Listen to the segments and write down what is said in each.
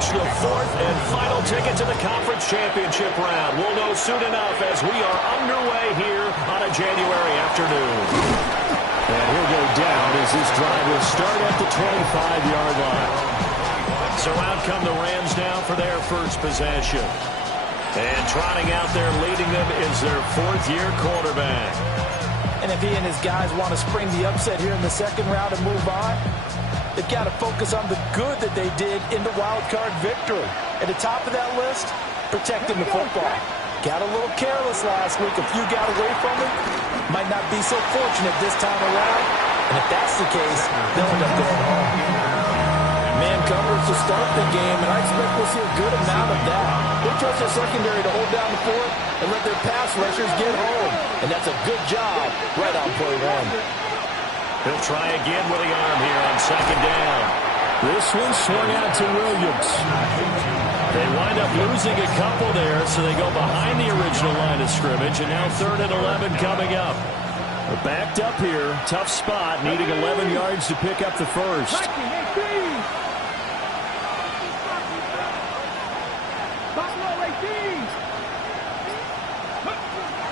watch the fourth and final ticket to the conference championship round. We'll know soon enough as we are underway here on a January afternoon. And he'll go down as this drive will start at the 25-yard line. So out come the Rams now for their first possession. And trotting out there leading them is their fourth-year quarterback. And if he and his guys want to spring the upset here in the second round and move on, they've got to focus on the good that they did in the wild card victory. At the top of that list, protecting the football. Got a little careless last week. A few got away from him. Might not be so fortunate this time around. And if that's the case, they'll end up going home. Man coverage to start the game, and I expect we'll see a good amount of that. They trust their secondary to hold down the fort and let their pass rushers get home. And that's a good job right on play one. He'll try again with the arm here on second down. This one swung out to Williams. They wind up losing a couple there, so they go behind the original line of scrimmage, and now 3rd and 11 coming up. They're backed up here, tough spot, needing 11 yards to pick up the first.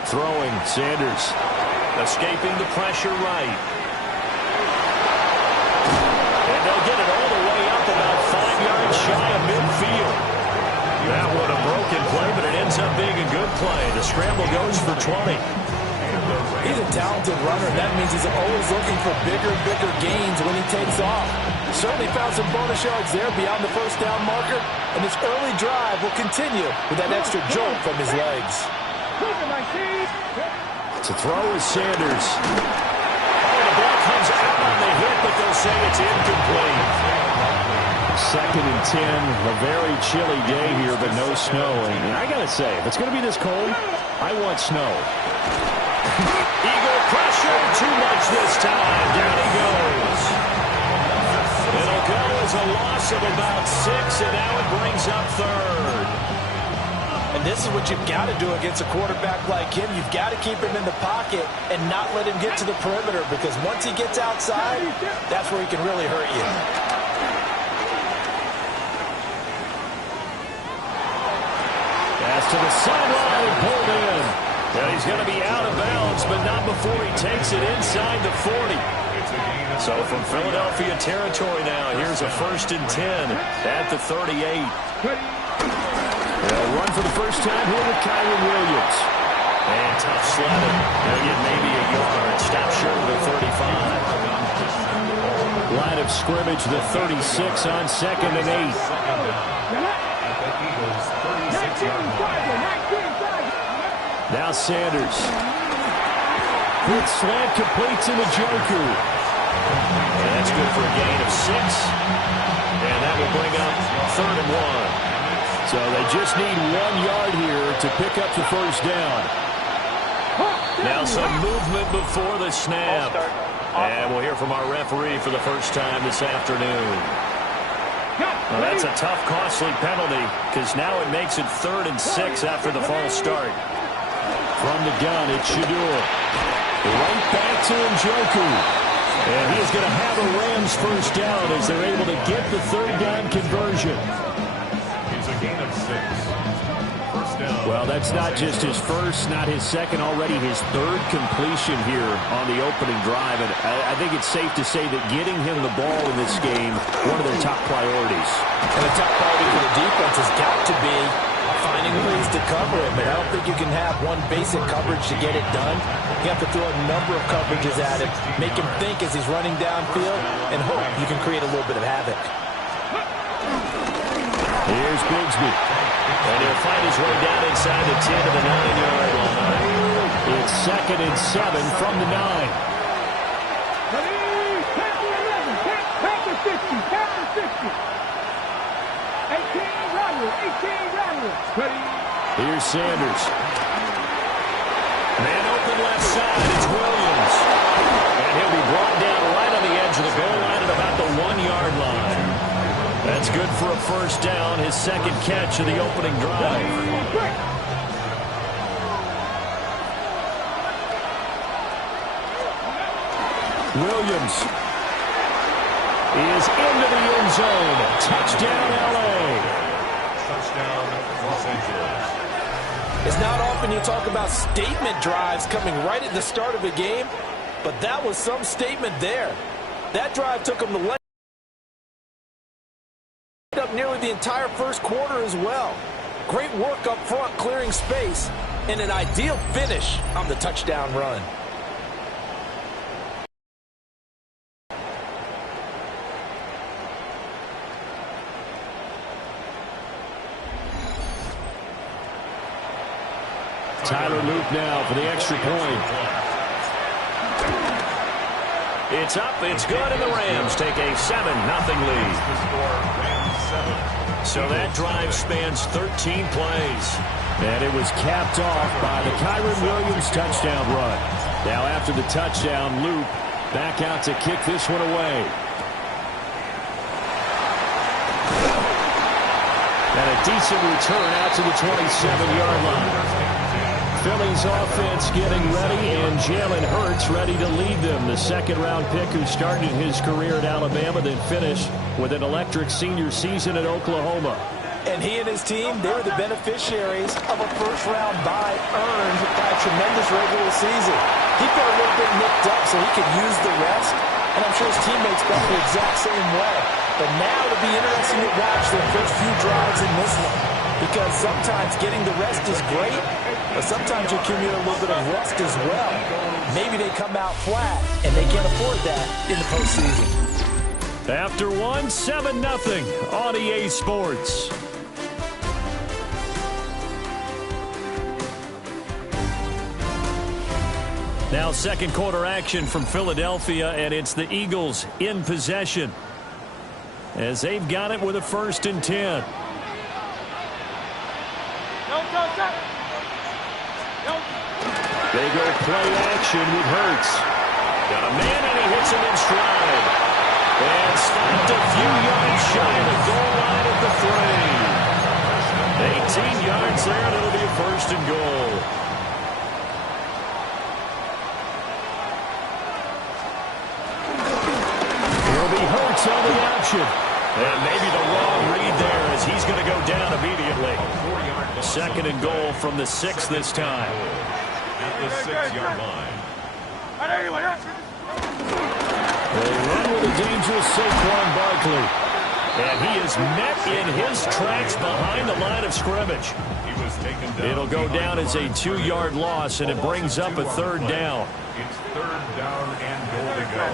Throwing, Sanders. Escaping the pressure right. And they'll get it all the way up about 5 yards shy of midfield. That one a broken play, but it ends up being a good play. The scramble goes for 20. He's a talented runner. That means he's always looking for bigger and bigger gains when he takes off. Certainly found some bonus yards there beyond the first down marker. And this early drive will continue with that extra jolt from his legs. To throw is Sanders. Oh, the ball comes out on the hit, but they'll say it's incomplete. 2nd and 10, a very chilly day here, but no snow. And I got to say, if it's going to be this cold, I want snow. Eagle pressure, too much this time. Down he goes. It'll go as a loss of about 6, and now it brings up 3rd. And this is what you've got to do against a quarterback like him. You've got to keep him in the pocket and not let him get to the perimeter, because once he gets outside, that's where he can really hurt you. Pass to the sideline and pulled in. Well, he's going to be out of bounds, but not before he takes it inside the 40. So from Philadelphia territory now, here's a 1st and 10 at the 38. They'll run for the first time here with Kyron Williams. And tough sledding. They'll get maybe a yard. Stop short of the 35. Line of scrimmage, the 36 on 2nd and 8. Now Sanders. Quick slant completes in the Joker. And that's good for a gain of 6. And that will bring up 3rd and 1. So they just need 1 yard here to pick up the first down. Now some movement before the snap. And we'll hear from our referee for the first time this afternoon. Well, that's a tough, costly penalty, because now it makes it 3rd and 6 after the false start. From the gun, it's Shadur. Right back to Njoku. And he's going to have a Rams first down as they're able to get the 3rd down conversion. Well, that's not just his first, not his second, already his 3rd completion here on the opening drive. And I think it's safe to say that getting him the ball in this game, one of their top priorities. And the top priority for the defense has got to be finding ways to cover him. And I don't think you can have one basic coverage to get it done. You have to throw a number of coverages at him, make him think as he's running downfield, and hope you can create a little bit of havoc. Here's Bigsby. And he'll find his way down inside the 10 to the 9-yard line. It's 2nd and 7 from the 9. Here's Sanders. Man open left side. It's Williams. And he'll be brought down right on the edge of the goal line at about the 1-yard line. That's good for a first down, his 2nd catch of the opening drive. Williams is into the end zone. Touchdown, L.A. It's not often you talk about statement drives coming right at the start of a game, but that was some statement there. That drive took them to length up nearly the entire first quarter as well. Great work up front, clearing space, and an ideal finish on the touchdown run. Tyler Luke now for the extra point. It's up, it's good, and the Rams take a 7-0 lead. So that drive spans 13 plays. And it was capped off by the Kyron Williams touchdown run. Now after the touchdown, Luke back out to kick this one away. And a decent return out to the 27-yard line. Philly's offense getting ready, and Jalen Hurts ready to lead them. The second-round pick who started his career at Alabama, then finished with an electric senior season at Oklahoma. And he and his team, they were the beneficiaries of a first-round bye earned by a tremendous regular season. He felt a little bit nicked up so he could use the rest, and I'm sure his teammates felt the exact same way. But now it'll be interesting to watch their first few drives in this one, because sometimes getting the rest is great, but sometimes you accumulate a little bit of rust as well. Maybe they come out flat, and they can't afford that in the postseason. After one, 7-0 on EA Sports. Now second quarter action from Philadelphia, and it's the Eagles in possession as they've got it with a 1st and 10. They go play action with Hurts. Got a man, and he hits him in stride. And stopped a few yards shy of the goal line at the 3. 18 yards there, and it'll be a 1st and goal. It'll be Hurts on the option. And maybe the wrong read there as he's going to go down immediately. 2nd and goal from the 6 this time. At the 6-yard line. They run with a dangerous Saquon Barkley. And he is met in his tracks behind the line of scrimmage. It'll go down as a 2-yard loss, and it brings up a 3rd down. It's 3rd down and goal to go.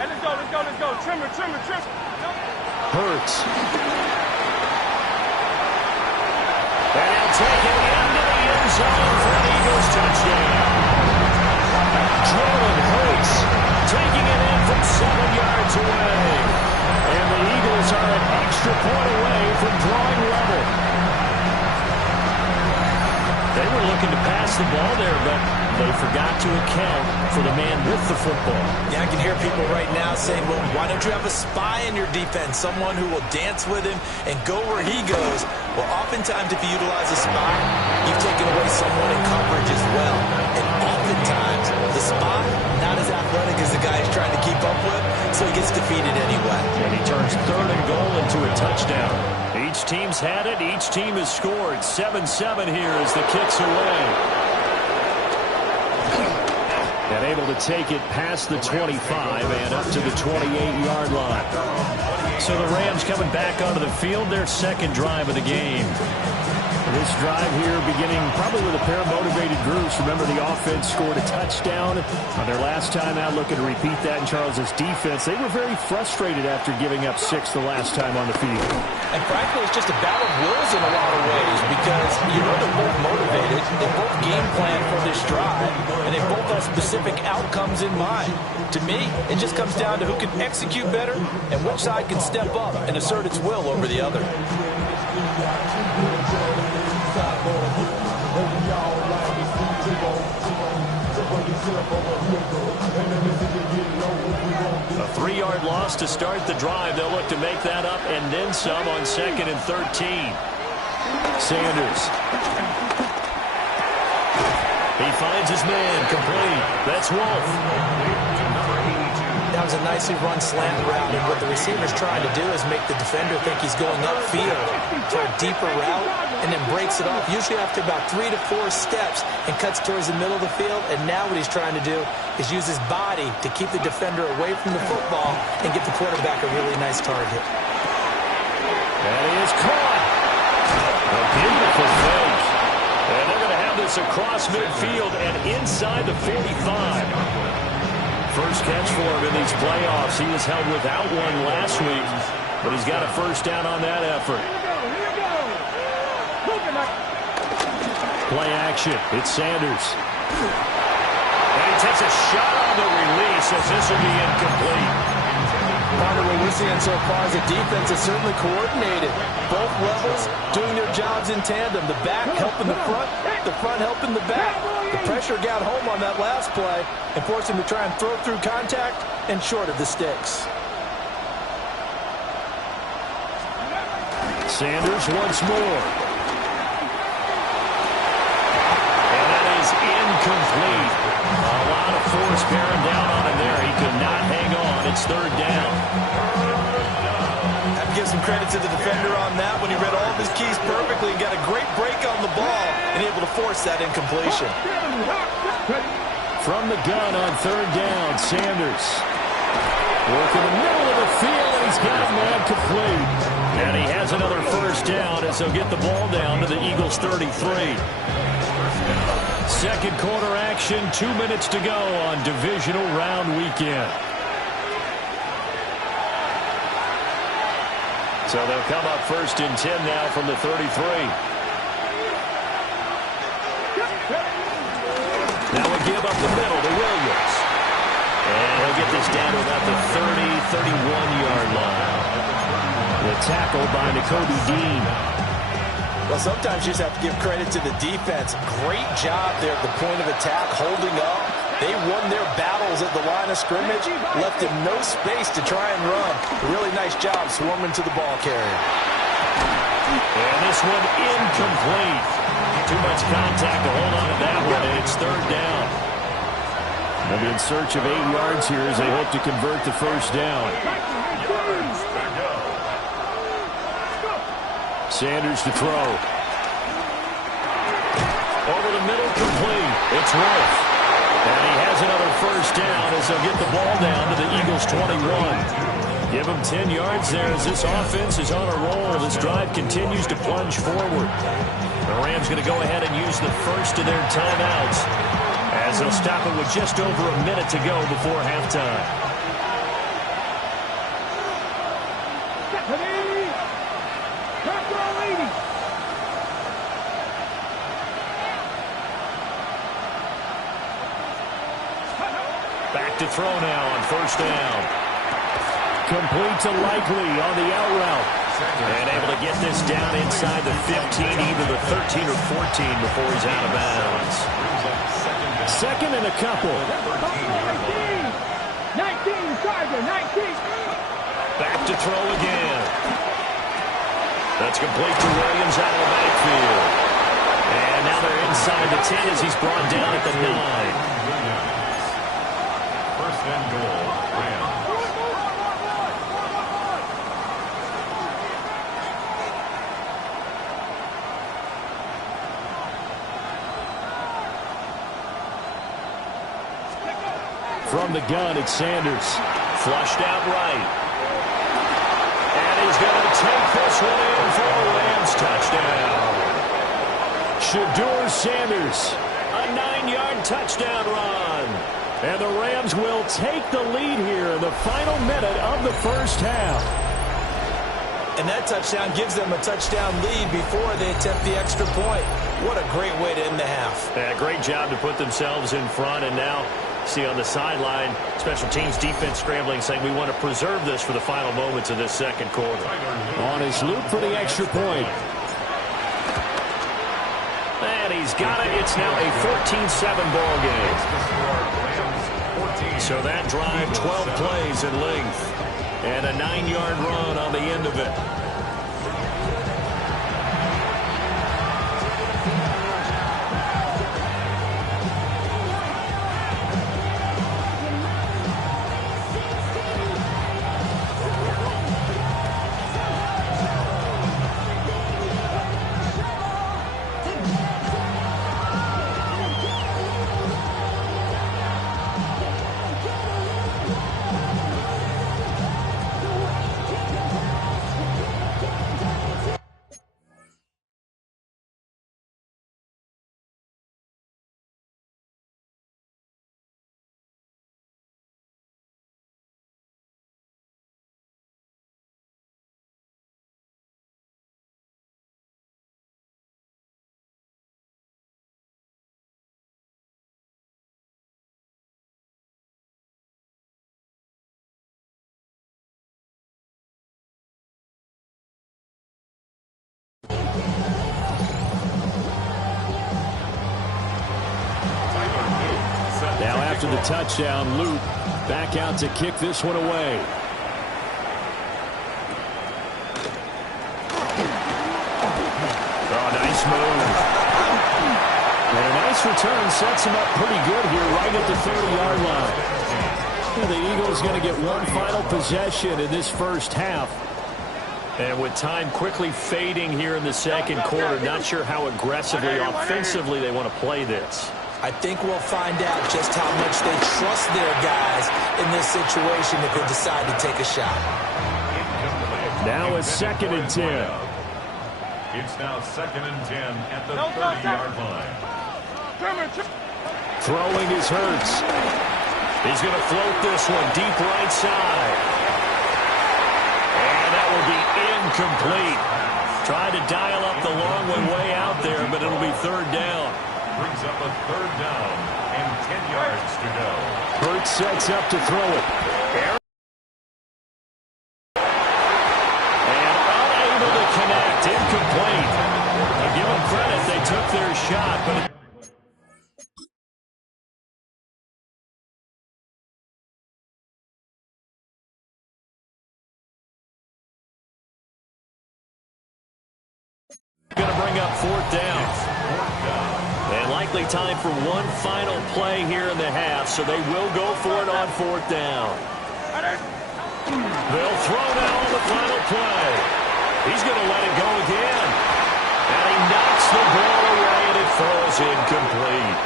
Hey, let's go. Trimmer. Hurts. And he'll take it into the end zone for an Eagles touchdown. Jalen Hurts taking it in from 7 yards away. And the Eagles are an extra point away from drawing level. They were looking to pass the ball there, but they forgot to account for the man with the football. Yeah, I can hear people right now saying, well, why don't you have a spy in your defense, someone who will dance with him and go where he goes? Well, oftentimes if you utilize a spy, you've taken away someone in coverage as well. And oftentimes the spy, not as athletic as the guy he's trying to keep up with, so he gets defeated anyway. And he turns 3rd and goal into a touchdown. Each team's had it. Each team has scored. 7-7 here as the kick's away. And able to take it past the 25 and up to the 28-yard line. So the Rams coming back onto the field, their 2nd drive of the game. This drive here beginning probably with a pair of motivated groups. Remember, the offense scored a touchdown on their last time out, looking to repeat that in Charles's defense. They were very frustrated after giving up 6 the last time on the field. And frankly, it's just a battle of wills in a lot of ways, because you know they're both motivated. They both game plan for this drive, and they both have specific outcomes in mind. To me, it just comes down to who can execute better and which side can step up and assert its will over the other. A 3-yard loss to start the drive. They'll look to make that up and then some on 2nd and 13. Sanders. He finds his man complete. That's Wolf. That was a nicely run slant route, and what the receiver's trying to do is make the defender think he's going upfield for a deeper route, and then breaks it off, usually after about 3 to 4 steps, and cuts towards the middle of the field. And now what he's trying to do is use his body to keep the defender away from the football and get the quarterback a really nice target. That is caught. A beautiful fake. And they're going to have this across midfield and inside the 45. First catch for him in these playoffs. He was held without one last week, but he's got a first down on that effort. Play action. It's Sanders. And he takes a shot on the release as this will be incomplete. Part of what we're seeing so far is the defense is certainly coordinated. Both levels doing their jobs in tandem. The back helping the front helping the back. The pressure got home on that last play and forced him to try and throw through contact and short of the sticks. Sanders once more. And that is incomplete. A lot of force bearing down on him there. He could not hang on. It's third down. Have to give some credit to the defender on that when he read all of his keys perfectly and got a great break on the ball and able to force that incompletion. From the gun on third down, Sanders. Working the middle of the field, and he's got a man complete. And he has another first down as he'll get the ball down to the Eagles' 33. Second quarter action, 2 minutes to go on divisional round weekend. So they'll come up first and 10 now from the 33. Now we give up the middle to Williams. And he'll get this down to about the 30, 31-yard line. The tackle by Nakobe Dean. Well, sometimes you just have to give credit to the defense. Great job there at the point of attack, holding up. They won their battles at the line of scrimmage, left him no space to try and run. Really nice job swarming to the ball carrier. And this one incomplete. Too much contact to hold on to that one, and it's third down. They'll be in search of 8 yards here as they hope to convert the first down. Sanders to throw. Over the middle, complete. It's Wolf. And he has another first down as they'll get the ball down to the Eagles' 21. Give them 10 yards there as this offense is on a roll. This drive continues to plunge forward. The Rams going to go ahead and use the first of their timeouts as they'll stop it with just over a minute to go before halftime. Back to throw now on first down. Complete to Likely on the out route. And able to get this down inside the 15, either the 13 or 14 before he's out of bounds. Second and a couple. 19, Tiger, 19. Back to throw again. That's complete to Williams out of the backfield. And now they're inside the 10 as he's brought down at the 9. First and goal, Rams. From the gun, it's Sanders. Flushed out right. And he's going to take this one in for a Rams touchdown. Shedeur Sanders, a 9-yard touchdown run. And the Rams will take the lead here in the final minute of the first half. And that touchdown gives them a touchdown lead before they attempt the extra point. What a great way to end the half. Yeah, great job to put themselves in front, and now see on the sideline, special teams defense scrambling, saying we want to preserve this for the final moments of this second quarter. On his loop for the extra point. And he's got it. It's now a 14-7 ball game. So that drive, 12 plays in length. And a 9-yard run on the end of it. after the touchdown. Luke back out to kick this one away. Oh, nice move. And a nice return sets him up pretty good here right at the 30-yard line. And the Eagles going to get one final possession in this first half. And with time quickly fading here in the second quarter, not sure how aggressively, offensively they want to play this. I think we'll find out just how much they trust their guys in this situation if they decide to take a shot. Now it's 2nd and 10. It's now 2nd and 10 at the 30-yard line. Throwing is Hurts. He's going to float this one deep right side. And that will be incomplete. Trying to dial up the long one way out there, but it'll be 3rd down. Brings up a 3rd down and 10 yards to go. Hurts sets up to throw it. And unable to connect. Incomplete. I'll give them credit. They took their shot, but going to bring up 4th down. And likely time for one final play here in the half, so they will go for it on 4th down. They'll throw now on the final play. He's going to let it go again. And he knocks the ball away, and it falls incomplete.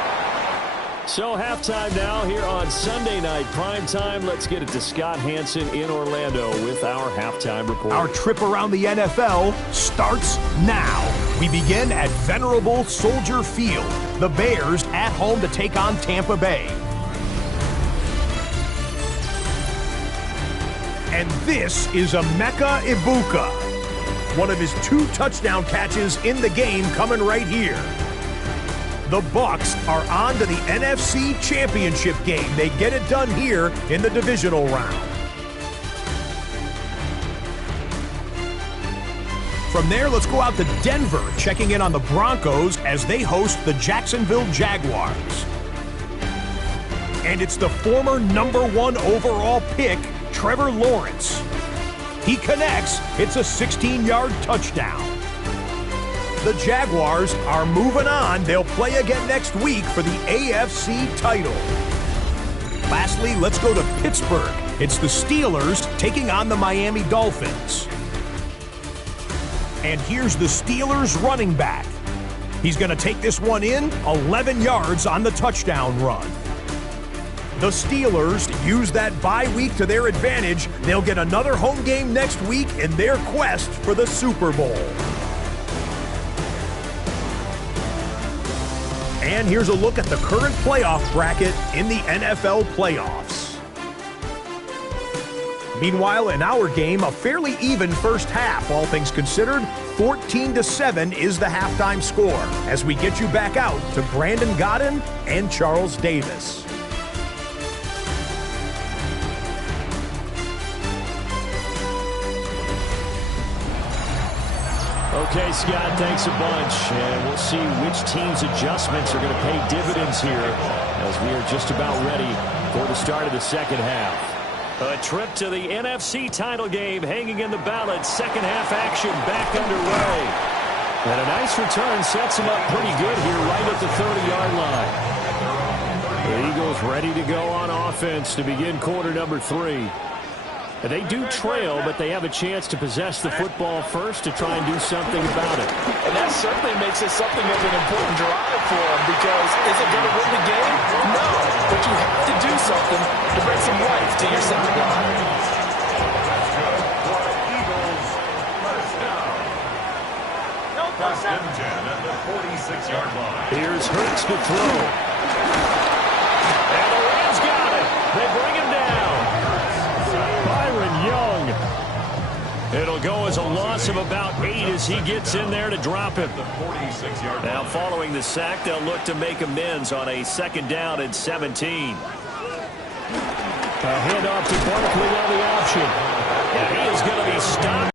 So halftime now here on Sunday Night Primetime. Let's get it to Scott Hansen in Orlando with our halftime report. Our trip around the NFL starts now. We begin at Venerable Soldier Field. The Bears at home to take on Tampa Bay. And this is Emeka Egbuka. One of his 2 touchdown catches in the game coming right here. The Bucs are on to the NFC Championship game. They get it done here in the divisional round. From there, let's go out to Denver, checking in on the Broncos as they host the Jacksonville Jaguars. And it's the former #1 overall pick, Trevor Lawrence. He connects. It's a 16-yard touchdown. The Jaguars are moving on. They'll play again next week for the AFC title. Lastly, let's go to Pittsburgh. It's the Steelers taking on the Miami Dolphins. And here's the Steelers running back. He's going to take this one in, 11 yards on the touchdown run. The Steelers use that bye week to their advantage. They'll get another home game next week in their quest for the Super Bowl. And here's a look at the current playoff bracket in the NFL playoffs. Meanwhile, in our game, a fairly even first half, all things considered. 14-7 is the halftime score as we get you back out to Brandon Godden and Charles Davis. Okay, Scott, thanks a bunch. And we'll see which team's adjustments are going to pay dividends here as we are just about ready for the start of the second half. A trip to the NFC title game hanging in the balance. Second half action back underway. And a nice return sets them up pretty good here right at the 30-yard line. The Eagles ready to go on offense to begin quarter number 3. They do trail, but they have a chance to possess the football first to try and do something about it. And that certainly makes it something of an important drive for them because is it going to win the game? No, but you have to do something to bring some life to your second line. First and 10 at the 46-yard line. Here's Hurts to throw. And the Rams got it. They bring him down. Young. It'll go as a loss of about 8 as he gets in there to drop him. Now following the sack, they'll look to make amends on a 2nd down and 17. A handoff to Barkley on the option. And he is going to be stopped.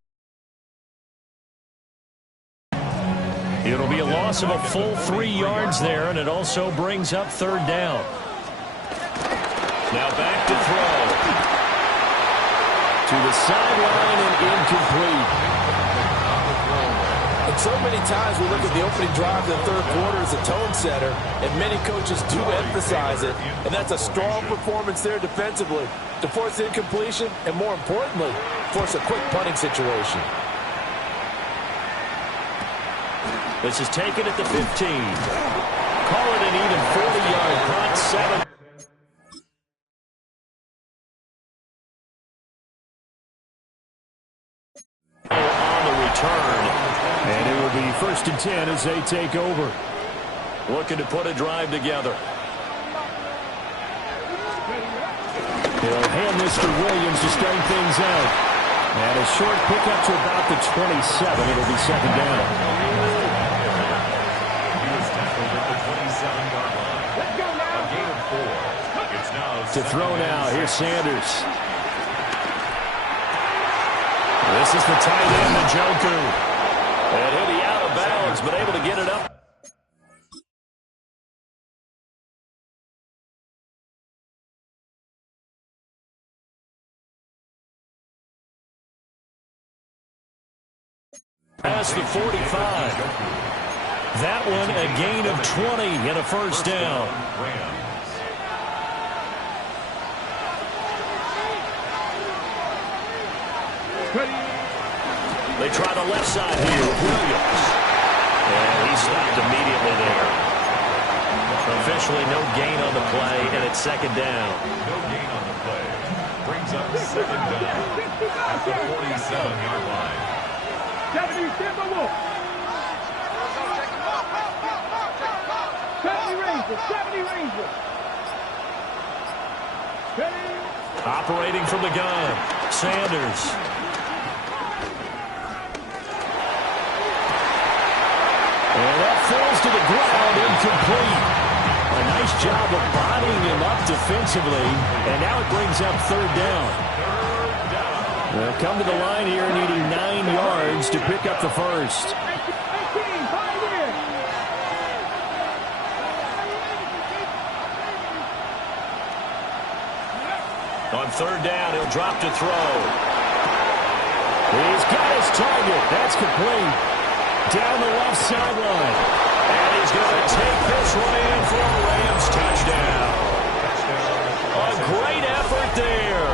It'll be a loss of a full 3 yards there, and it also brings up 3rd down. Now back to throw. To the sideline and incomplete. And so many times we look at the opening drive of the third quarter as a tone setter, and many coaches do emphasize it. And that's a strong performance there defensively to force incompletion and, more importantly, force a quick punting situation. This is taken at the 15. Call it an even 40-yard punt, 7. On the return. And it will be 1st and 10 as they take over. Looking to put a drive together. He'll hand this to Williams to start things out. And a short pickup to about the 27. It'll be 2nd down. He was tackled at the 27-yard line. A gain of 4. It's now To throw now. Here's Sanders. This is the tight end, Njoku. And he'll be out of bounds, but able to get it up. Past the 45. That one a gain of 20 and a 1st down. They try the left side here with Williams. And he stopped immediately there. Officially no gain on the play, and it's 2nd down. No gain on the play. Brings up 2nd down at the 47-yard line. 70 Rangers. Operating from the gun, Sanders. And that falls to the ground, incomplete. A nice job of bodying him up defensively, and now it brings up 3rd down. They'll come to the line here needing 9 yards to pick up the 1st. On 3rd down, he'll drop to throw. He's got his target. That's complete. Down the left sideline. And he's going to take this one in for a Rams touchdown. A great effort there.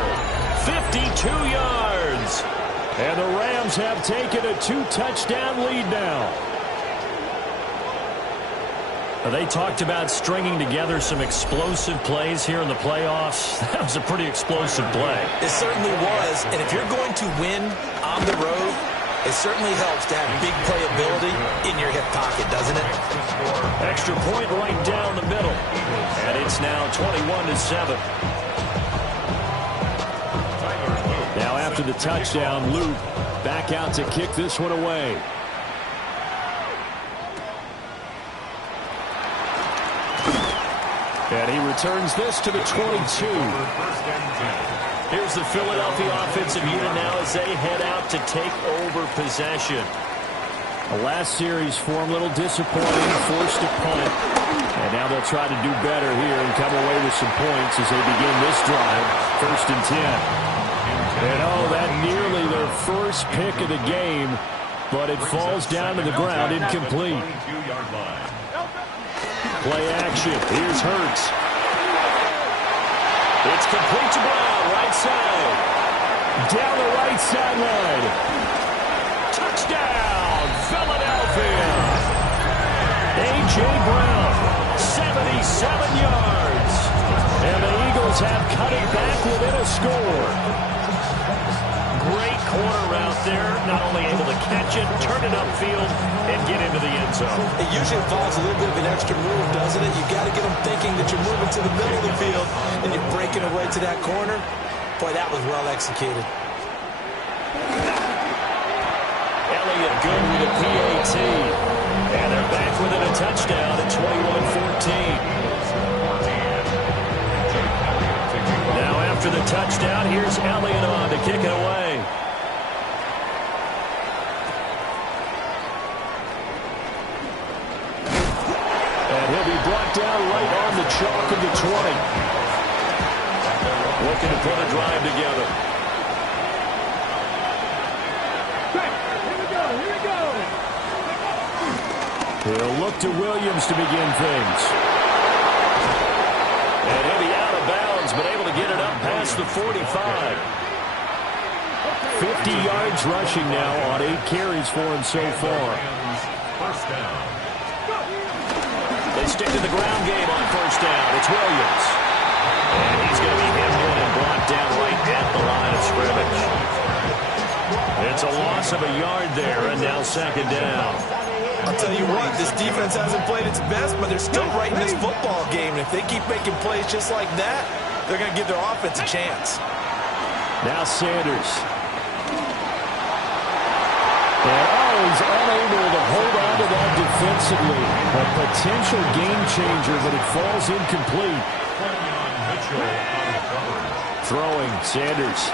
52 yards. And the Rams have taken a 2-touchdown lead now. They talked about stringing together some explosive plays here in the playoffs. That was a pretty explosive play. It certainly was. And if you're going to win on the road, it certainly helps to have big playability in your hip pocket, doesn't it? Extra point right down the middle. And it's now 21-7. Now after the touchdown, Luke back out to kick this one away. And he returns this to the 22. Here's the Philadelphia offensive unit now as they head out to take over possession. The last series for them, a little disappointing, forced to punt. And now they'll try to do better here and come away with some points as they begin this drive, 1st and 10. And oh, that nearly their first pick of the game, but it falls down to the ground, incomplete. Play action. Here's Hurts. It's complete to Brown, right side. Down the right sideline. Touchdown, Philadelphia. A.J. Brown, 77 yards. And the Eagles have cut it back within a score. Great corner route there. Not only able to catch it, turn it upfield, and get into the end zone. It usually involves a little bit of an extra move, doesn't it? You've got to get them thinking that you're moving to the middle of the field and you're breaking away to that corner. Boy, that was well executed. Elliott good with a PAT. And they're back within a touchdown at 21-14. Now after the touchdown, here's Elliott on to kick it away. And he'll be brought down right on the chalk of the 20. Looking to put a drive together. Here we go. He'll look to Williams to begin things. And he'll be out of bounds, but able to get it up past the 45. 50 yards rushing now on 8 carries for him so far. First down. They stick to the ground game on first down. It's Williams. And he's going to be hemmed in and brought down right at the line of scrimmage. It's a loss of a yard there, and now second down. I'll tell you what, this defense hasn't played its best, but they're still right in this football game. And if they keep making plays just like that, they're going to give their offense a chance. Now Sanders. And he's unable to hold on to that defensively. A potential game changer, but it falls incomplete. Throwing, Sanders.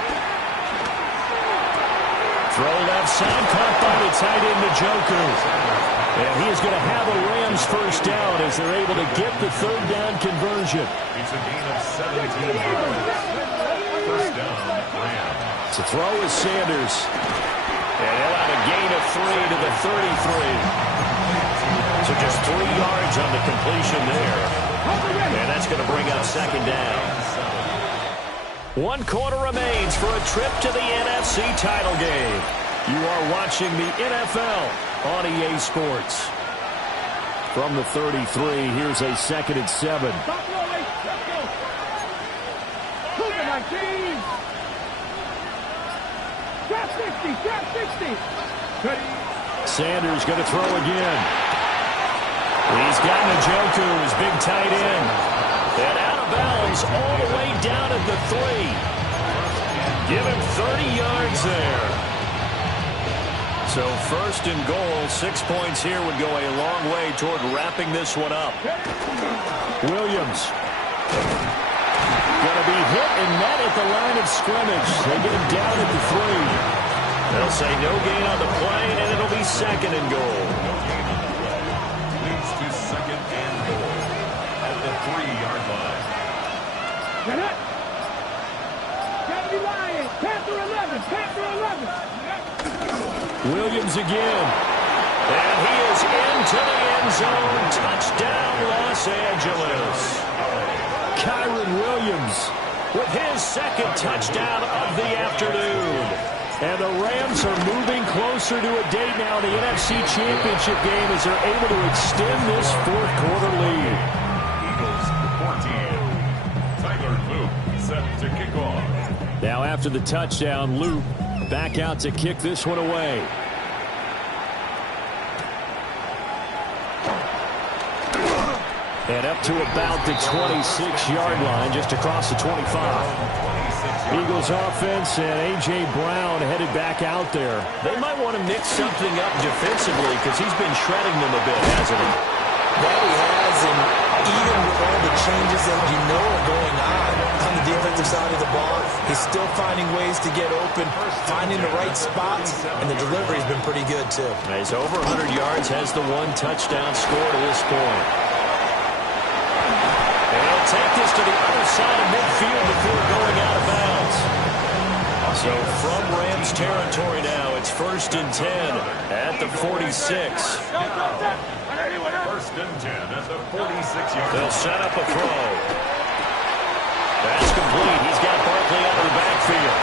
Throw left side, caught by the tight end, Njoku. And he is going to have a Rams first down as they're able to get the third down conversion. It's a gain of 17 yards. First down, Rams. To throw is Sanders. And he'll have a gain of 3 to the 33. So just 3 yards on the completion there. And that's going to bring up second down. 1 quarter remains for a trip to the NFC title game. You are watching the NFL on EA Sports. From the 33, here's a 2nd and 7. Trap 60. Sanders going to throw again. He's got Njoku, his big tight end. And out of bounds all the way down at the 3. Give him 30 yards there. So first and goal, 6 points here would go a long way toward wrapping this one up. Williams. Going to be hit and met at the line of scrimmage. They get him down at the 3. They'll say no gain on the play, and it'll be second and goal. Leads to second and goal at the 3-yard line. Get up. Gotta be lying. Panther 11. Williams again. And he is into the end zone. Touchdown, Los Angeles. Kyron Williams with his 2nd touchdown of the afternoon. And the Rams are moving closer to a date now in the NFC Championship game as they're able to extend this 4th quarter lead. Eagles 14. Tyler Luke set to kick off. Now after the touchdown, Luke back out to kick this one away. And up to about the 26-yard line, just across the 25. Eagles offense and A.J. Brown headed back out there. They might want to mix something up defensively because he's been shredding them a bit, hasn't he? That he has, and even with all the changes that you know are going on the defensive side of the ball, he's still finding ways to get open, finding the right spots, and the delivery's been pretty good, too. He's over 100 yards, has the 1 touchdown score to this point. And he'll take this to the other side of midfield before going out of bounds. So from Rams territory now, it's 1st and 10 at the 46. First and 10 at the 46-yard. They'll set up a throw. That's complete. He's got Barkley out of the backfield.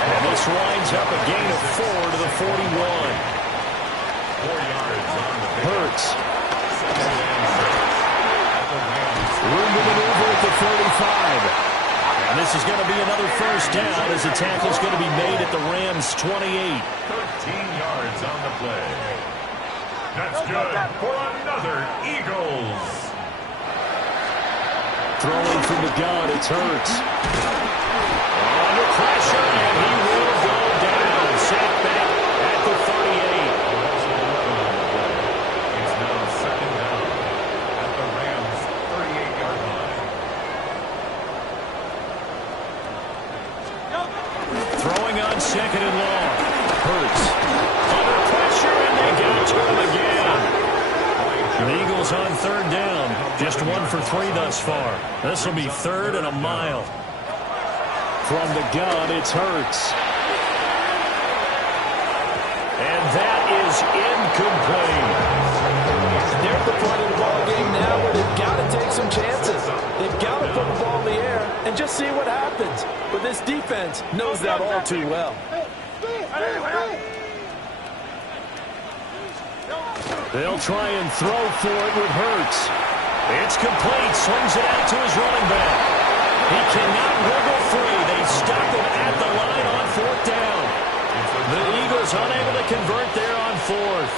And this winds up a gain of 4 to the 41. 4 yards on the pick. Hurts. Room to maneuver at the 35. And this is going to be another first down as the tackle's going to be made at the Rams' 28. 13 yards on the play. That's good for another Eagles. Throwing from the gun, it's Hurts. Under pressure, and he will go down. Sacked back at the 38. It's now second down at the Rams' 38-yard line. Throwing on second and long. Hurts. Under pressure, and they got to him again. The Eagles on third down. Just 1 for 3 thus far. This will be 3rd and a mile. From the gun, it's Hurts. And that is incomplete. They're at the point of the ball game now where they've got to take some chances. They've got to put the ball in the air and just see what happens. But this defense knows that all too well. They'll try and throw for it with Hurts. It's complete. Swings it out to his running back. He cannot wiggle free. They stop him at the line on fourth down. The Eagles unable to convert there on fourth.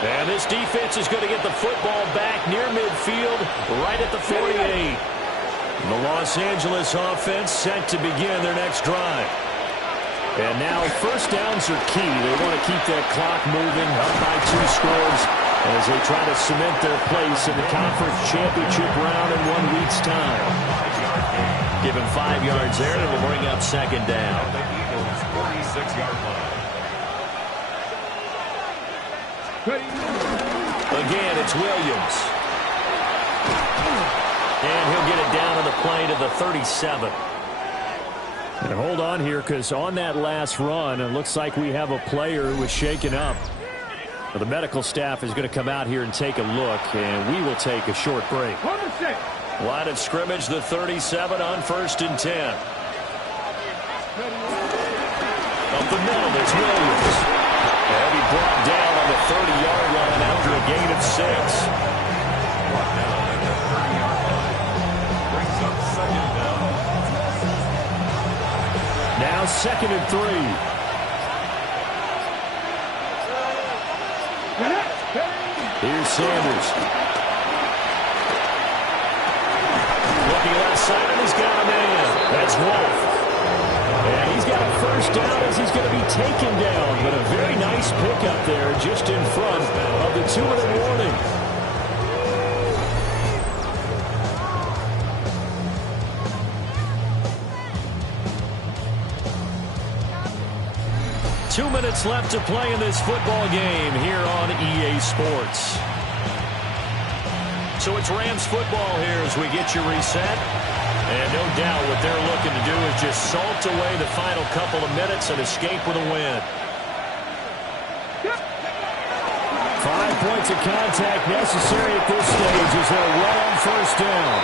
And this defense is going to get the football back near midfield, right at the 48. The Los Angeles offense set to begin their next drive. And now first downs are key. They want to keep that clock moving up by 2 scores as they try to cement their place in the conference championship round in 1 week's time. Give him 5 yards there, and it'll bring up second down. The Eagles' 46-yard line. Again, it's Williams. And he'll get it down on the play to the 37. And hold on here, because on that last run, it looks like we have a player who was shaken up. Well, the medical staff is going to come out here and take a look, and we will take a short break. Line of scrimmage, the 37 on 1st and 10. Up the middle, there's Williams. And he brought down on the 30-yard line after a gain of 6. Now 2nd and 3. Here's Sanders. Looking left side, and he's got a man. That's Wolf. And he's got a first down as he's going to be taken down. But a very nice pickup there just in front of the 2-minute warning. Two minutes left to play in this football game here on EA Sports. So it's Rams football here as we get you reset. And no doubt what they're looking to do is just salt away the final couple of minutes and escape with a win. 5 points of contact necessary at this stage as they'll run on first down.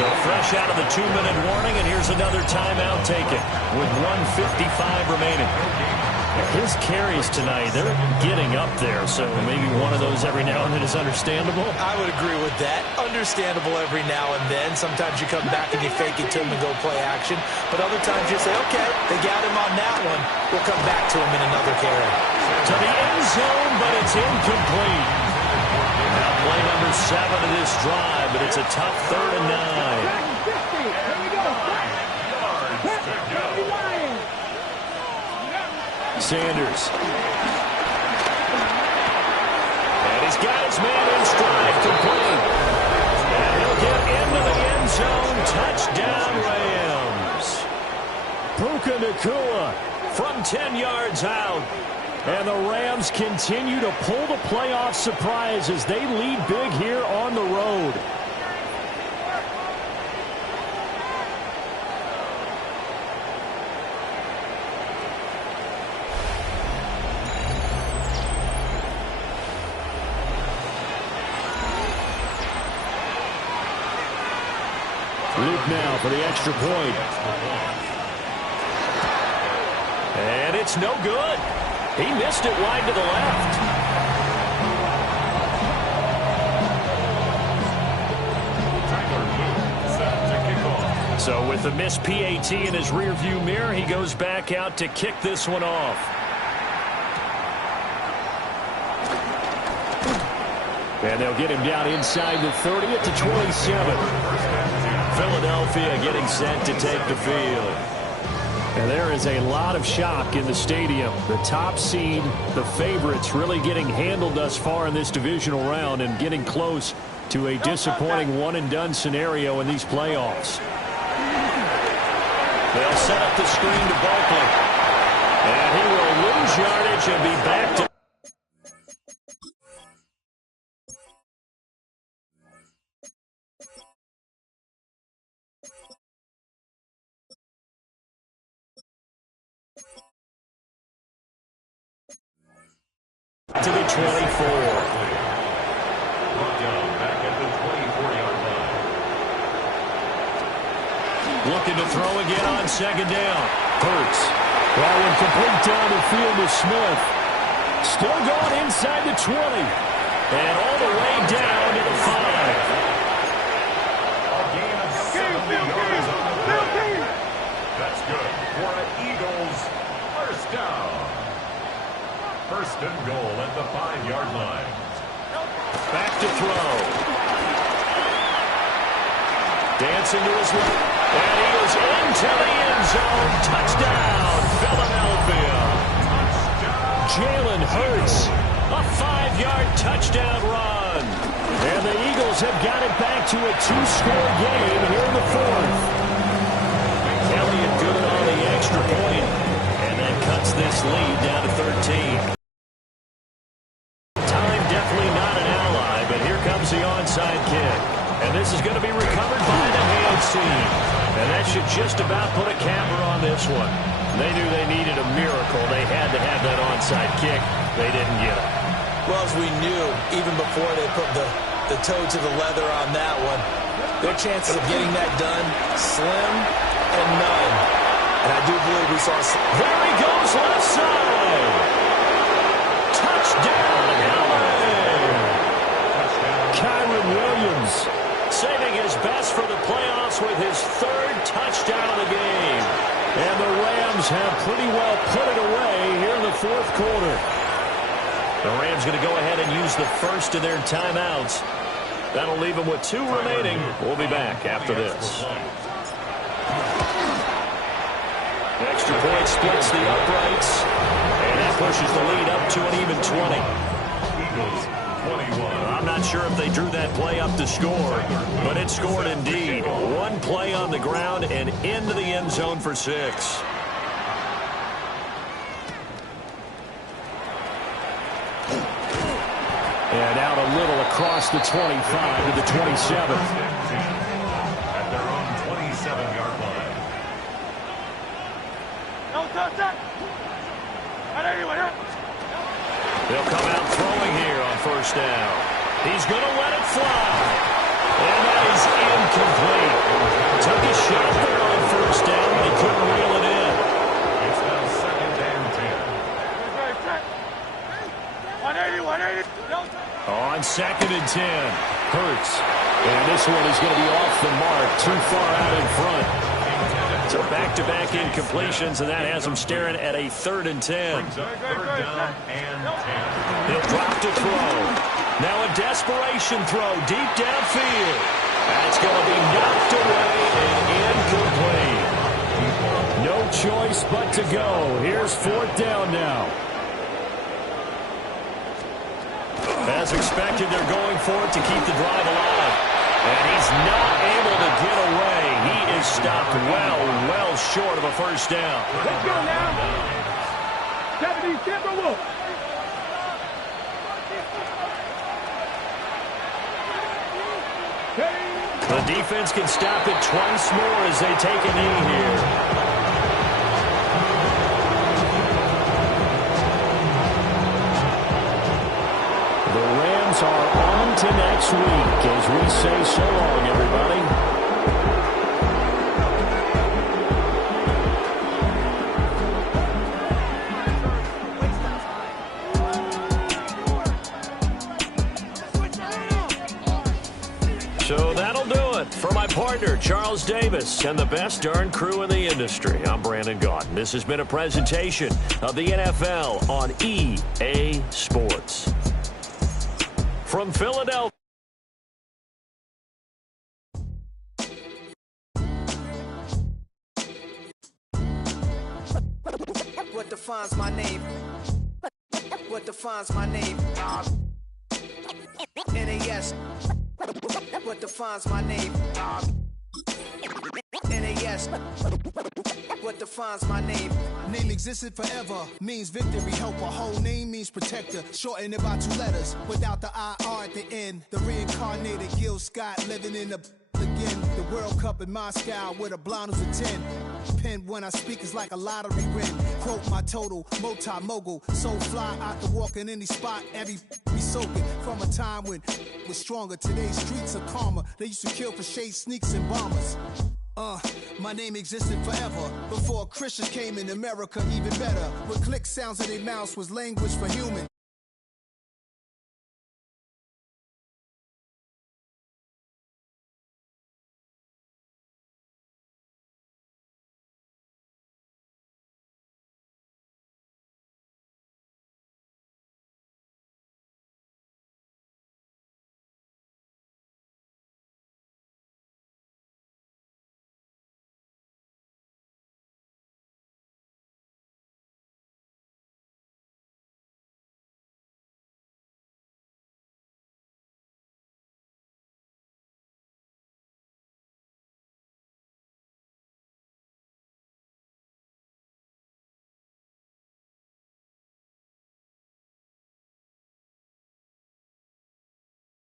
So fresh out of the 2-minute warning, and here's another timeout taken with 1:55 remaining. His carries tonight, they're getting up there, so maybe one of those every now and then is understandable. I would agree with that. Understandable every now and then. Sometimes you come back and you fake it to him and go play action. But other times you say, okay, they got him on that one. We'll come back to him in another carry. To the end zone, but it's incomplete. Now play number 7 of this drive, but it's a tough 3rd and 9. Sanders. And he's got his man in stride, complete. And he'll get into the end zone. Touchdown, Rams. Puka Nacua from 10 yards out. And the Rams continue to pull the playoff surprise as they lead big here on the road. Luke now for the extra point. And it's no good. He missed it wide to the left. So with the missed PAT in his rearview mirror, he goes back out to kick this one off. And they'll get him down inside the 30 at the 27. Philadelphia getting set to take the field. And there is a lot of shock in the stadium. The top seed, the favorites, really getting handled thus far in this divisional round and getting close to a disappointing one-and-done scenario in these playoffs. They'll set up the screen to Barkley. And he will lose yardage and be back to to the 24. Brought down back at the 24-yard line. Looking to throw again on second down. Hurts. That one complete down the field to Smith. Still going inside the 20. And all the way down to the 5. A gain of 70 yards on the play. That's good for an Eagles first down. First and goal at the 5-yard line. Back to throw. Dancing to his left. And he is into the end zone. Touchdown, Philadelphia. Jalen Hurts. A 5-yard touchdown run. And the Eagles have got it back to a 2-score game here in the 4th. Elliott good on the extra point. And that cuts this lead down to 13. Time definitely not an ally, but here comes the onside kick. And this is going to be recovered by the hands team. And that should just about put a capper on this one. They knew they needed a miracle. They had to have that onside kick. They didn't get it. Well, as we knew, even before they put the toe to the leather on that one, their chances of getting that done, slim and none. And I do believe we saw... There he goes left side. Touchdown, LA. Kyron Williams saving his best for the playoffs with his 3rd touchdown of the game. And the Rams have pretty well put it away here in the 4th quarter. The Rams going to go ahead and use the first of their timeouts. That'll leave them with 2 remaining. We'll be back after this. Extra point splits the uprights. And that pushes the lead up to an even 20. Eagles 21. I'm not sure if they drew that play up to score, but it scored indeed. 1 play on the ground and into the end zone for 6. And out a little across the 25 to the 27. At their own 27-yard line. They'll come out throwing here on first down. He's going to let it fly. And that is incomplete. Took a shot there on first down, but he couldn't reel it in. It's now 2nd and 10. 180. On 2nd and 10, Hurts. And this one is going to be off the mark, too far out in front. So back-to-back incompletions, and that has him staring at a 3rd and 10. Brings up 3rd down and 10. He'll drop to throw. Now a desperation throw deep downfield. That's going to be knocked away and incomplete. No choice but to go. Here's 4th down now. As expected, they're going for it to keep the drive alive. And he's not able to get away. He is stopped well short of a first down. Let's go now. Japanese Timberwolf. The defense can stop it twice more as they take a knee here. The Rams are on to next week as we say so long, everybody. So that'll do it for my partner, Charles Davis, and the best darn crew in the industry. I'm Brandon Gaudin. This has been a presentation of the NFL on EA Sports. From Philadelphia. What defines my name? What defines my name? NAS. What defines my name? NAS. What defines my name? Name existed forever, means victory, helper. Whole name means protector, shorten it by 2 letters, without the IR at the end. The reincarnated Gil Scott living in the again. The World Cup in Moscow with a blonde who's a 10. Pen when I speak is like a lottery win. Quote my total, multi-mogul. So fly, I can walk in any spot, every be soaking. From a time when was stronger, today's streets are calmer. They used to kill for shade sneaks and bombers. My name existed forever. Before Christians came in America, even better. With click sounds in their mouths was language for human.